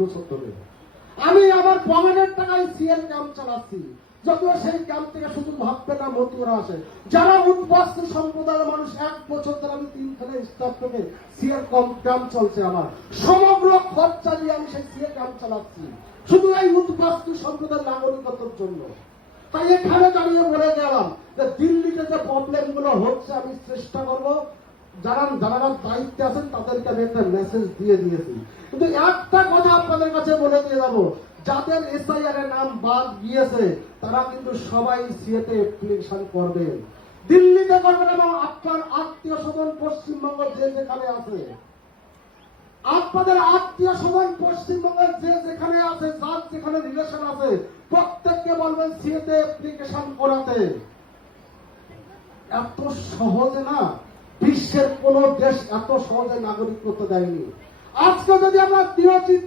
বছর ধরে আমি আমার পকেটের টাকায় সিএর ক্যাম্প চালাচ্ছি। যদিও সেই ক্যাম্প থেকে শুধু ভাববে না মতুরা আসে, যারা উদ্বাস্তু সম্প্রদায়ের মানুষ, 1 বছর ধরে আমি 3খানে স্টাফ থেকে সিএর ক্যাম্প চলছে আমার, সমগ্র খরচা দিয়ে আমি সেই সিএ ক্যাম্প চালাচ্ছি শুধু এই উদ্বাস্তু সম্প্রদায়ের নাগরিকত্বের জন্য। তাই এখানে দাঁড়িয়ে বলে গেলাম যে দিল্লিতে যে প্রবলেম গুলো হচ্ছে আমি চেষ্টা করব, যারা যারা দায়িত্বে আছেন তাদেরকে আমি একটা মেসেজ দিয়ে দিয়েছি। কিন্তু একটা কথা আপনাদের কাছে বলে দিয়ে যাবো, যাদের এসআইআর এর নাম বাদ গিয়েছে তারা কিন্তু সবাই সিএতে অ্যাপ্লিকেশন করবেন, দিল্লিতে করবেন এবং আপনার আত্মীয় স্বজন পশ্চিমবঙ্গ যে যেখানে আছে, আপনাদের আত্মীয় স্বজন পশ্চিমবঙ্গের যে যেখানে আছে, যার যেখানে রিলেশন আছে, প্রত্যেককে বলবেন সিএতে অ্যাপ্লিকেশন করাতে। এত সহজে না, বিশ্বের কোন দেশ এত সহজে নাগরিকত্ব দেয়নি। আজকে যদি আমরা নিয়োজিত